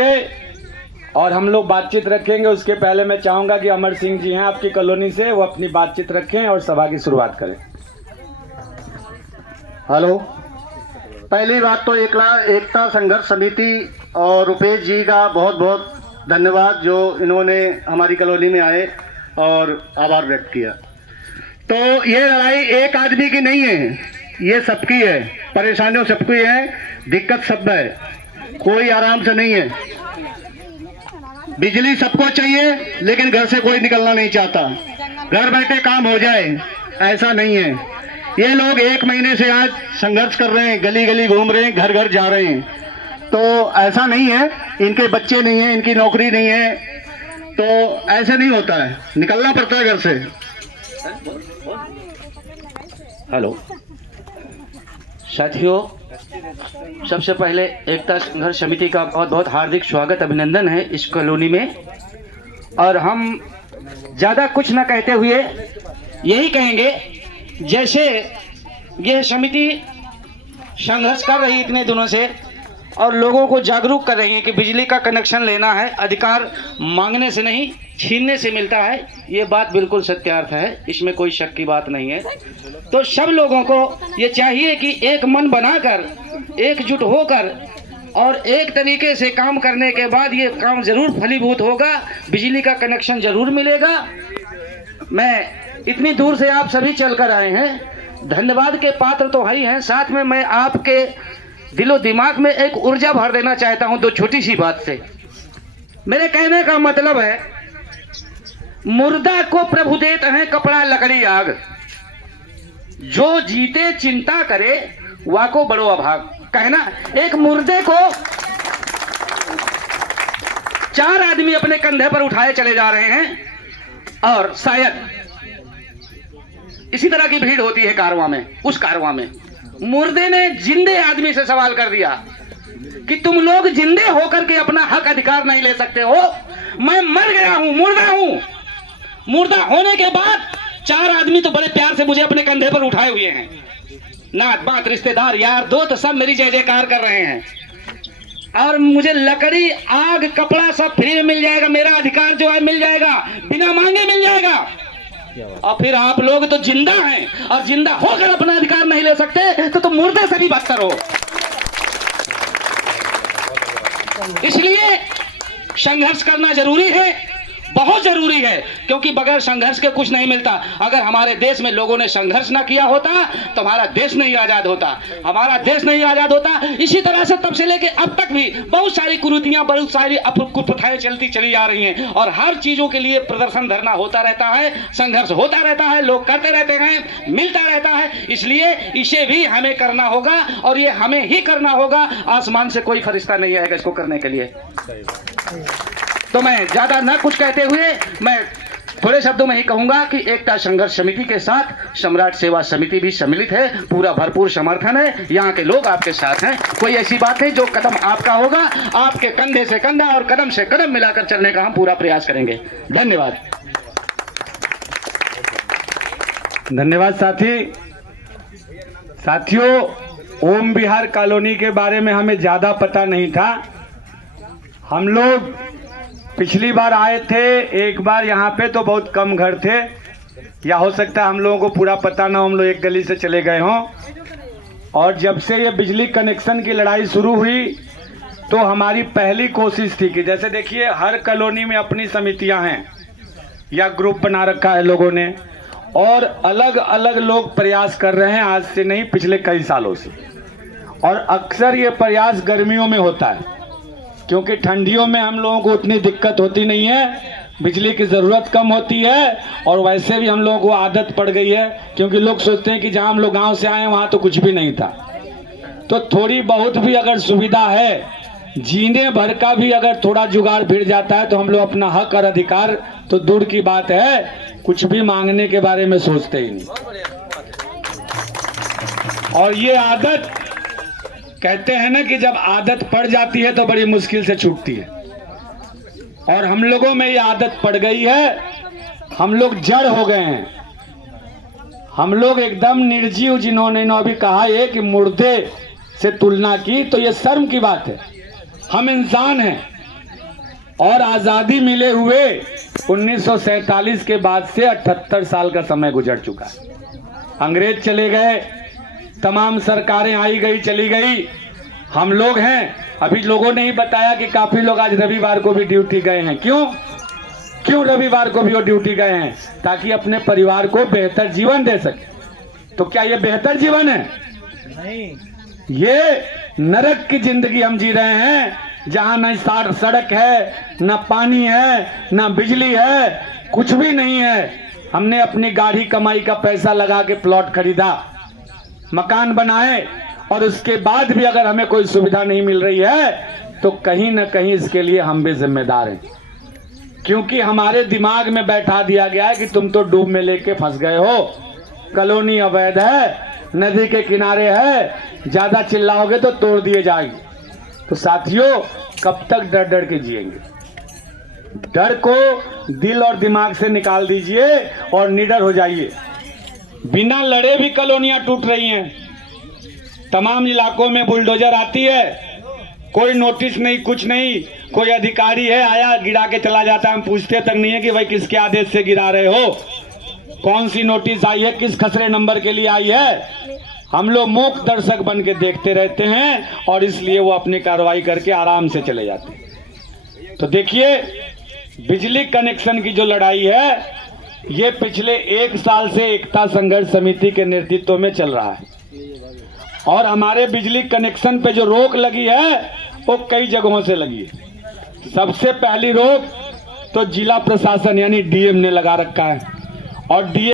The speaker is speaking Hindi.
से और हम लोग बातचीत रखेंगे। उसके पहले मैं चाहूँगा कि अमर सिंह जी हैं आपकी कॉलोनी से, वो अपनी बातचीत रखें और सभा की शुरुआत करें। हेलो, पहली बात तो एकता संघर्ष समिति और रुपेश जी का बहुत बहुत धन्यवाद जो इन्होंने हमारी कॉलोनी में आए और आभार व्यक्त किया। तो ये लड़ाई एक आदमी की नहीं है, ये सबकी है, परेशानियों सबकी है, दिक्कत सब है, कोई आराम से नहीं है। बिजली सबको चाहिए लेकिन घर से कोई निकलना नहीं चाहता, घर बैठे काम हो जाए ऐसा नहीं है। ये लोग 1 महीने से आज संघर्ष कर रहे हैं, गली गली घूम रहे हैं, घर घर जा रहे हैं। तो ऐसा नहीं है, इनके बच्चे नहीं हैं, इनकी नौकरी नहीं है, तो ऐसे नहीं होता है, निकलना पड़ता है घर से। हेलो साथियों, सबसे पहले एकता संघर्ष समिति का बहुत बहुत हार्दिक स्वागत अभिनंदन है इस कॉलोनी में। और हम ज़्यादा कुछ न कहते हुए यही कहेंगे, जैसे ये समिति संघर्ष कर रही इतने दिनों से और लोगों को जागरूक कर रही है कि बिजली का कनेक्शन लेना है, अधिकार मांगने से नहीं छीनने से मिलता है, ये बात बिल्कुल सत्यार्थ है, इसमें कोई शक की बात नहीं है। तो सब लोगों को ये चाहिए कि एक मन बनाकर, एकजुट होकर और एक तरीके से काम करने के बाद ये काम जरूर फलीभूत होगा, बिजली का कनेक्शन जरूर मिलेगा। मैं इतनी दूर से आप सभी चलकर आए हैं, धन्यवाद के पात्र तो है ही हैं, साथ में मैं आपके दिलो दिमाग में एक ऊर्जा भर देना चाहता हूं 2 छोटी सी बात से। मेरे कहने का मतलब है, मुर्दा को प्रभु देते हैं कपड़ा लकड़ी आग, जो जीते चिंता करे वाको बड़ो अभाग। कहना, एक मुर्दे को 4 आदमी अपने कंधे पर उठाए चले जा रहे हैं और शायद इसी तरह की भीड़ होती है कारवां में। उस कारवां में मुर्दे ने जिंदे आदमी से सवाल कर दिया कि तुम लोग जिंदे होकर के अपना हक अधिकार नहीं ले सकते हो, मैं मर गया हूं, मुर्दा हूं। मुर्दा होने के बाद 4 आदमी तो बड़े प्यार से मुझे अपने कंधे पर उठाए हुए हैं, नात बात रिश्तेदार यार दोस्त सब मेरी जय जयकार कर रहे हैं, और मुझे लकड़ी आग कपड़ा सब फ्री में मिल जाएगा, मेरा अधिकार जो है मिल जाएगा, बिना मांगे मिल जाएगा। और फिर आप लोग तो जिंदा हैं और जिंदा होकर अपना अधिकार नहीं ले सकते, तो मुर्दे से भी बदतर हो। इसलिए संघर्ष करना जरूरी है, बहुत जरूरी है, क्योंकि बगैर संघर्ष के कुछ नहीं मिलता। अगर हमारे देश में लोगों ने संघर्ष न किया होता तो हमारा देश नहीं आजाद होता, हमारा देश नहीं आजाद होता। इसी तरह से तब से लेके अब तक भी बहुत सारी कुरीतियां, बहुत सारी कुप्रथाएं चलती चली जा रही हैं, और हर चीजों के लिए प्रदर्शन धरना होता रहता है, संघर्ष होता रहता है, लोग करते रहते हैं, मिलता रहता है। इसलिए इसे भी हमें करना होगा और ये हमें ही करना होगा, आसमान से कोई फरिश्ता नहीं आएगा इसको करने के लिए। तो मैं ज्यादा न कुछ कहते हुए मैं थोड़े शब्दों में ही कहूंगा कि एकता संघर्ष समिति के साथ सम्राट सेवा समिति भी सम्मिलित है, पूरा भरपूर समर्थन है, यहाँ के लोग आपके साथ हैं। कोई ऐसी बात नहीं, जो कदम आपका होगा आपके कंधे से कंधा और कदम से कदम मिलाकर चलने का हम पूरा प्रयास करेंगे। धन्यवाद। धन्यवाद साथियों, ओम विहार कॉलोनी के बारे में हमें ज्यादा पता नहीं था। हम लोग पिछली बार आए थे, एक बार यहाँ पे तो बहुत कम घर थे, या हो सकता है हम लोगों को पूरा पता ना हो, हम लोग एक गली से चले गए हों। और जब से ये बिजली कनेक्शन की लड़ाई शुरू हुई तो हमारी पहली कोशिश थी कि जैसे देखिए हर कॉलोनी में अपनी समितियां हैं या ग्रुप बना रखा है लोगों ने, और अलग अलग लोग प्रयास कर रहे हैं, आज से नहीं पिछले कई सालों से। और अक्सर ये प्रयास गर्मियों में होता है, क्योंकि ठंडियों में हम लोगों को उतनी दिक्कत होती नहीं है, बिजली की ज़रूरत कम होती है, और वैसे भी हम लोगों को आदत पड़ गई है, क्योंकि लोग सोचते हैं कि जहाँ हम लोग गांव से आए हैं वहाँ तो कुछ भी नहीं था। तो थोड़ी बहुत भी अगर सुविधा है, जीने भर का भी अगर थोड़ा जुगाड़ भिड़ जाता है, तो हम लोग अपना हक और अधिकार तो दूर की बात है, कुछ भी मांगने के बारे में सोचते ही नहीं। और ये आदत, कहते हैं ना कि जब आदत पड़ जाती है तो बड़ी मुश्किल से छूटती है, और हम लोगों में ये आदत पड़ गई है, हम लोग जड़ हो गए हैं, हम लोग एकदम निर्जीव। जिन्होंने अभी कहा ये कि मुर्दे से तुलना की, तो ये शर्म की बात है। हम इंसान हैं, और आजादी मिले हुए 1947 के बाद से 78 साल का समय गुजर चुका है। अंग्रेज चले गए, तमाम सरकारें आई गई चली गई, हम लोग हैं। अभी लोगों ने ही बताया कि काफी लोग आज रविवार को भी ड्यूटी गए हैं। क्यों रविवार को भी वो ड्यूटी गए हैं? ताकि अपने परिवार को बेहतर जीवन दे सके। तो क्या ये बेहतर जीवन है? नहीं, ये नरक की जिंदगी हम जी रहे हैं, जहां न सड़क है, न पानी है, न बिजली है, कुछ भी नहीं है। हमने अपनी गाढ़ी कमाई का पैसा लगा के प्लॉट खरीदा, मकान बनाए, और उसके बाद भी अगर हमें कोई सुविधा नहीं मिल रही है तो कहीं न कहीं इसके लिए हम भी जिम्मेदार हैं। क्योंकि हमारे दिमाग में बैठा दिया गया है कि तुम तो डूब में लेके फंस गए हो, कॉलोनी अवैध है, नदी के किनारे है, ज्यादा चिल्लाओगे तो तोड़ दिए जाएंगे। तो साथियों, कब तक डर डर के जिएंगे? डर को दिल और दिमाग से निकाल दीजिए और निडर हो जाइए। बिना लड़े भी कॉलोनियां टूट रही हैं। तमाम इलाकों में बुलडोजर आती है, कोई नोटिस नहीं, कुछ नहीं। कोई अधिकारी है आया गिरा के चला जाता है, हम पूछते तक नहीं है कि भाई किसके आदेश से गिरा रहे हो, कौन सी नोटिस आई है, किस खसरे नंबर के लिए आई है। हम लोग मूक दर्शक बन के देखते रहते हैं और इसलिए वो अपनी कार्रवाई करके आराम से चले जाते हैं। तो देखिए, बिजली कनेक्शन की जो लड़ाई है ये पिछले 1 साल से एकता संघर्ष समिति के नेतृत्व में चल रहा है। और हमारे बिजली कनेक्शन पे जो रोक लगी है वो कई जगहों से लगी है। सबसे पहली रोक तो जिला प्रशासन यानी डीएम ने लगा रखा है, और डीएम